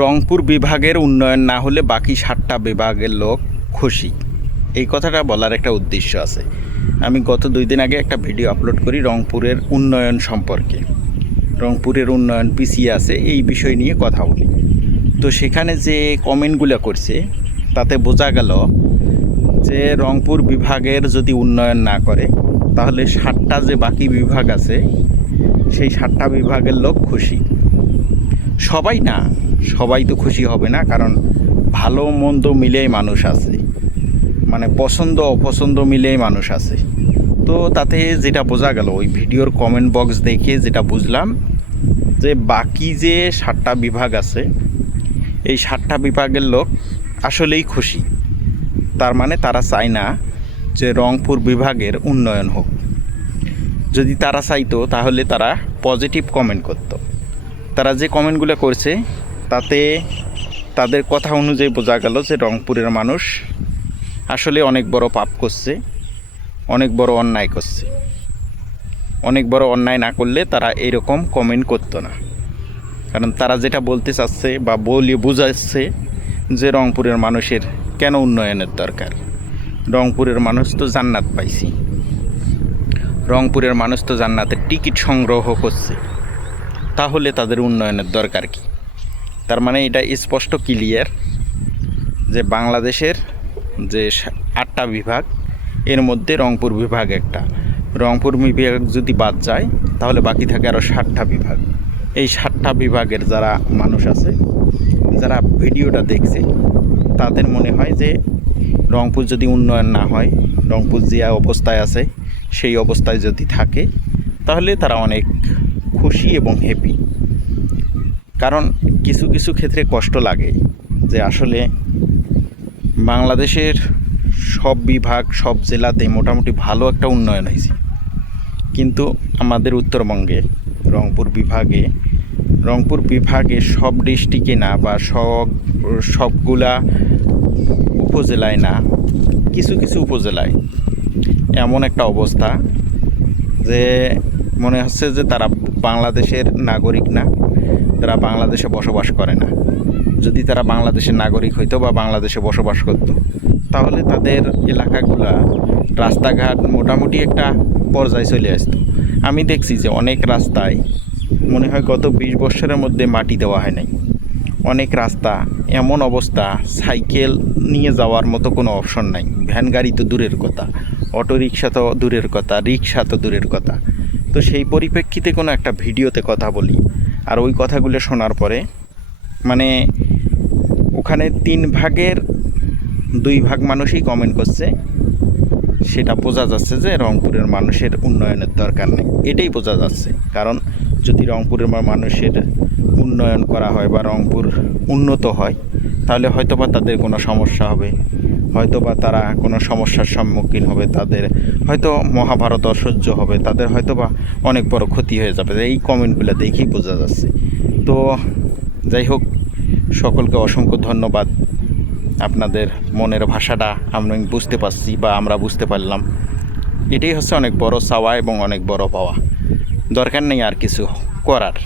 রংপুর বিভাগের উন্নয়ন না হলে বাকি 7টা বিভাগের লোক খুশি। এই কথাটা বলার একটা উদ্দেশ্য আছে। আমি গত 2 দিন আগে একটা ভিডিও আপলোড করি রংপুরের উন্নয়ন সম্পর্কে। রংপুরের উন্নয়ন পিছিয়ে আছে এই বিষয় নিয়ে কথা বলি। তো সেখানে যে কমেন্টগুলো করছে তাতে বোঝা গেল যে রংপুর বিভাগের যদি উন্নয়ন না করে তাহলে 7টা যে বাকি বিভাগ আছে সেই 7টা বিভাগের লোক খুশি। সবাই না, সবাই তো খুশি হবে না, কারণ ভালো মন্দ মিলেই মানুষ আছে, মানে পছন্দ অপছন্দ মিলেই মানুষ আছে। তো তাতে যেটা বোঝা গেল ওই ভিডিওর কমেন্ট বক্স দেখে যেটা বুঝলাম যে বাকি যে 7টা বিভাগ আছে এই 7টা বিভাগের লোক আসলেই খুশি। তার মানে তারা চায় না যে রংপুর বিভাগের উন্নয়ন হোক। যদি তারা চাইতো তাহলে তারা পজিটিভ কমেন্ট করত। তারা যে কমেন্টগুলো করছে তাতে তাদের কথা অনুযায়ী বোঝা গেল যে রংপুরের মানুষ আসলে অনেক বড় পাপ করছে, অনেক বড় অন্যায় করছে। অনেক বড় অন্যায় না করলে তারা এরকম কমেন্ট করতো না, কারণ তারা যেটা বলতে চাচ্ছে বা বলিয়ে বোঝাচ্ছে যে রংপুরের মানুষের কেন উন্নয়নের দরকার। রংপুরের মানুষ তো জান্নাত পাইছি, রংপুরের মানুষ তো জান্নাতের টিকিট সংগ্রহ করছে, তাহলে তাদের উন্নয়নের দরকার কি? তার মানে এটা স্পষ্ট ক্লিয়ার যে বাংলাদেশের যে 8টা বিভাগ এর মধ্যে রংপুর বিভাগ একটা। রংপুর বিভাগ যদি বাদ যায় তাহলে বাকি থাকে আরও 7টা বিভাগ। এই 7টা বিভাগের যারা মানুষ আছে, যারা ভিডিওটা দেখছে, তাদের মনে হয় যে রংপুর যদি উন্নয়ন না হয়, রংপুর যে অবস্থায় আছে সেই অবস্থায় যদি থাকে তাহলে তারা অনেক খুশি এবং হ্যাপি। কারণ কিছু কিছু ক্ষেত্রে কষ্ট লাগে যে আসলে বাংলাদেশের সব বিভাগ সব জেলাতে মোটামুটি ভালো একটা উন্নয়ন হয়েছে, কিন্তু আমাদের উত্তরবঙ্গে রংপুর বিভাগে সব ডিস্ট্রিক্টে না বা সবগুলা উপজেলায় না, কিছু কিছু উপজেলায় এমন একটা অবস্থা যে মনে হচ্ছে যে তারা বাংলাদেশের নাগরিক না, তারা বাংলাদেশে বসবাস করে না। যদি তারা বাংলাদেশের নাগরিক হইতো বা বাংলাদেশে বসবাস করতো তাহলে তাদের এলাকাগুলা রাস্তাঘাট মোটামুটি একটা পর্যায়ে চলে আসতো। আমি দেখছি যে অনেক রাস্তায় মনে হয় গত 20 বছরের মধ্যে মাটি দেওয়া হয় নাই। অনেক রাস্তা এমন অবস্থা, সাইকেল নিয়ে যাওয়ার মতো কোনো অপশন নাই। ভ্যান গাড়ি তো দূরের কথা, অটো রিক্সা তো দূরের কথা, রিক্সা তো দূরের কথা। তো সেই পরিপ্রেক্ষিতে কোনো একটা ভিডিওতে কথা বলি, আর ওই কথাগুলো শোনার পরে মানে ওখানে 3 ভাগের 2 ভাগ মানুষই কমেন্ট করছে, সেটা বোঝা যাচ্ছে যে রংপুরের মানুষের উন্নয়নের দরকার নেই। এটাই বোঝা যাচ্ছে। কারণ যদি রংপুরের মানুষের উন্নয়ন করা হয় বা রংপুর উন্নত হয় তাহলে হয়তোবা তাদের কোনো সমস্যা হবে, হয়তোবা তারা কোনো সমস্যার সম্মুখীন হবে, তাদের হয়তো মহাভারত অসহ্য হবে, তাদের হয়তোবা অনেক বড় ক্ষতি হয়ে যাবে। এই কমেন্টগুলো দেখেই বোঝা যাচ্ছে। তো যাই হোক, সকলকে অসংখ্য ধন্যবাদ। আপনাদের মনের ভাষাটা আমি বুঝতে পারছি বা আমরা বুঝতে পারলাম। এটাই হচ্ছে অনেক বড় চাওয়া এবং অনেক বড় পাওয়া। দরকার নেই আর কিছু করার।